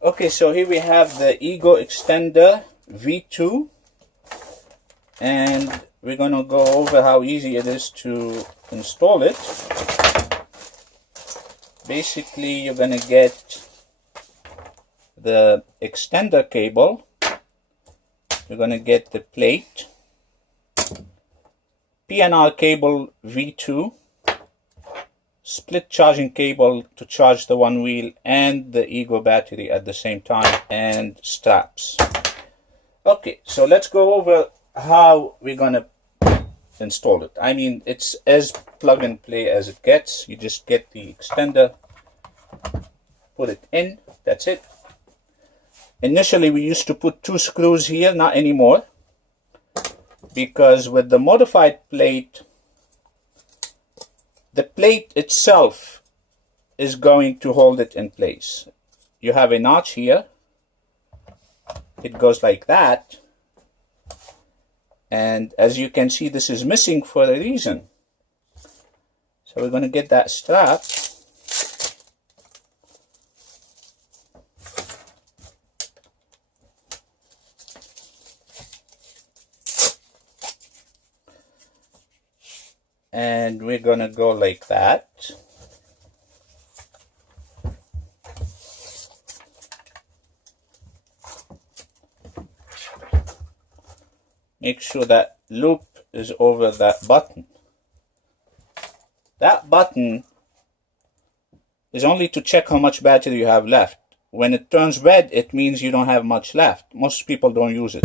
Okay, so here we have the Ego Extender V2, and we're going to go over how easy it is to install it. Basically, you're going to get the extender cable, you're going to get the plate, PNR cable V2, split charging cable to charge the Onewheel and the Ego battery at the same time, and straps. Okay, so let's go over how we're gonna install it. I mean, it's as plug and play as it gets. You just get the extender, put it in, that's it. Initially we used to put 2 screws here, not anymore, because with the modified plate, the plate itself is going to hold it in place. You have a notch here. It goes like that. And as you can see, this is missing for a reason. So we're going to get that strap. And we're going to go like that. Make sure that loop is over that button. That button is only to check how much battery you have left. When it turns red, it means you don't have much left. Most people don't use it.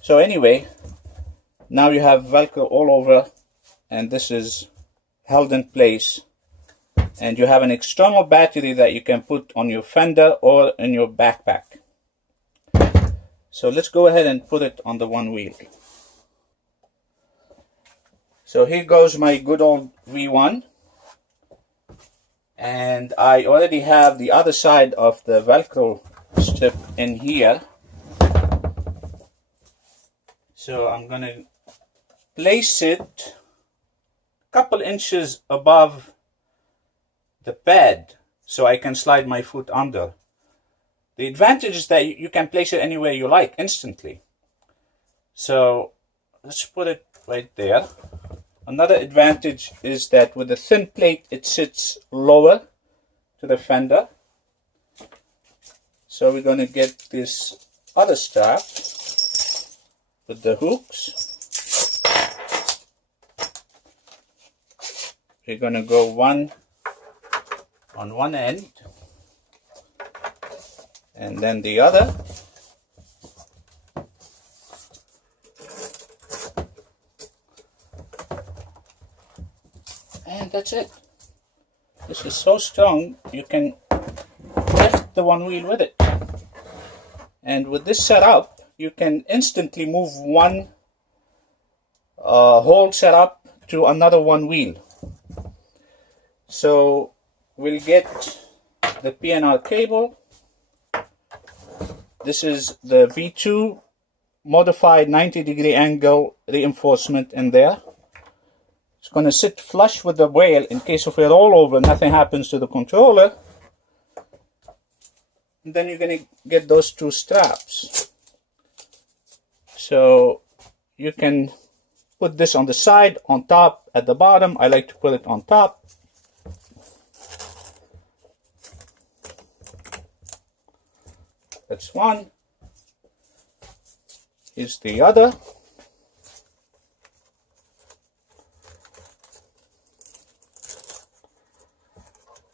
So anyway, now you have Velcro all over, and this is held in place, and you have an external battery that you can put on your fender or in your backpack. So let's go ahead and put it on the Onewheel. So here goes my good old V1, and I already have the other side of the Velcro strip in here. So I'm going to place it couple inches above the pad so I can slide my foot under. The advantage is that you can place it anywhere you like instantly. So let's put it right there. Another advantage is that with a thin plate it sits lower to the fender. So we're going to get this other strap with the hooks. We're going to go one on one end and then the other. And that's it. This is so strong you can lift the Onewheel with it. And with this setup, you can instantly move one whole setup to another Onewheel. So we'll get the PNR cable. This is the V2 modified 90-degree angle reinforcement in there. It's going to sit flush with the wheel in case if we roll over, nothing happens to the controller. And then you're going to get those 2 straps. So you can put this on the side, on top, at the bottom. I like to put it on top. That's one. Here's the other.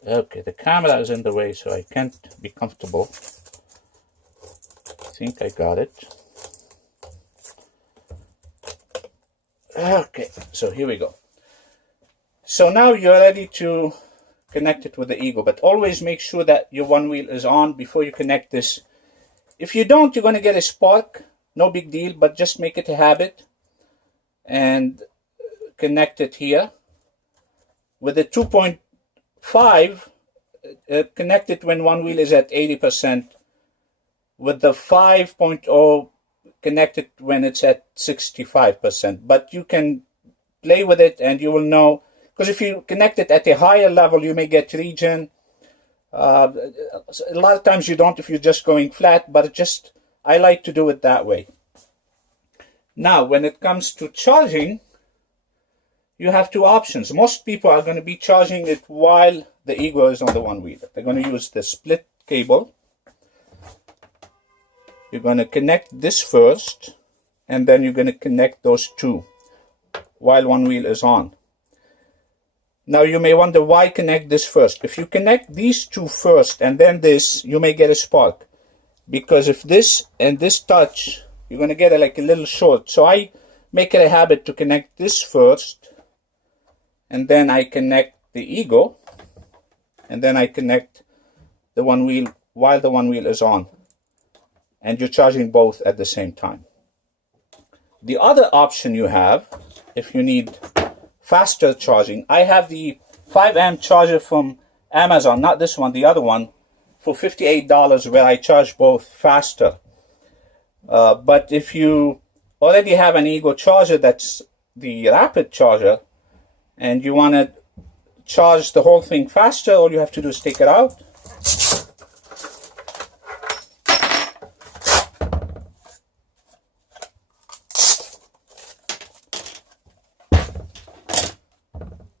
Okay, the camera is in the way, so I can't be comfortable. I think I got it. Okay, so here we go. So now you're ready to connect it with the Ego, but always make sure that your Onewheel is on before you connect this. If you don't, you're going to get a spark. No big deal, but just make it a habit and connect it here. With the 2.5, connect it when Onewheel is at 80%. With the 5.0, connect it when it's at 65%. But you can play with it and you will know, because if you connect it at a higher level, you may get regen. A lot of times you don't if you're just going flat, but I like to do it that way. Now, when it comes to charging, you have two options. Most people are going to be charging it while the ego is on the one wheel. They're going to use the split cable. You're going to connect this first, and then you're going to connect those two while one wheel is on. Now you may wonder, why connect this first? If you connect these two first and then this, you may get a spark. Because if this and this touch, you're going to get like a little short. So I make it a habit to connect this first, and then I connect the ego, and then I connect the one wheel while the one wheel is on. And you're charging both at the same time. The other option you have, if you need faster charging, I have the 5 amp charger from Amazon, not this one, the other one, for $58, where I charge both faster. But if you already have an ego charger that's the rapid charger, and you want to charge the whole thing faster, all you have to do is take it out.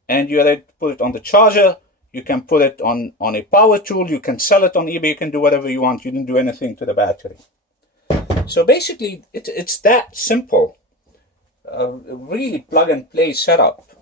And you're ready to put it on the charger. You can put it on a power tool. You can sell it on eBay. You can do whatever you want. You didn't do anything to the battery. So basically, it's that simple. Really plug and play setup.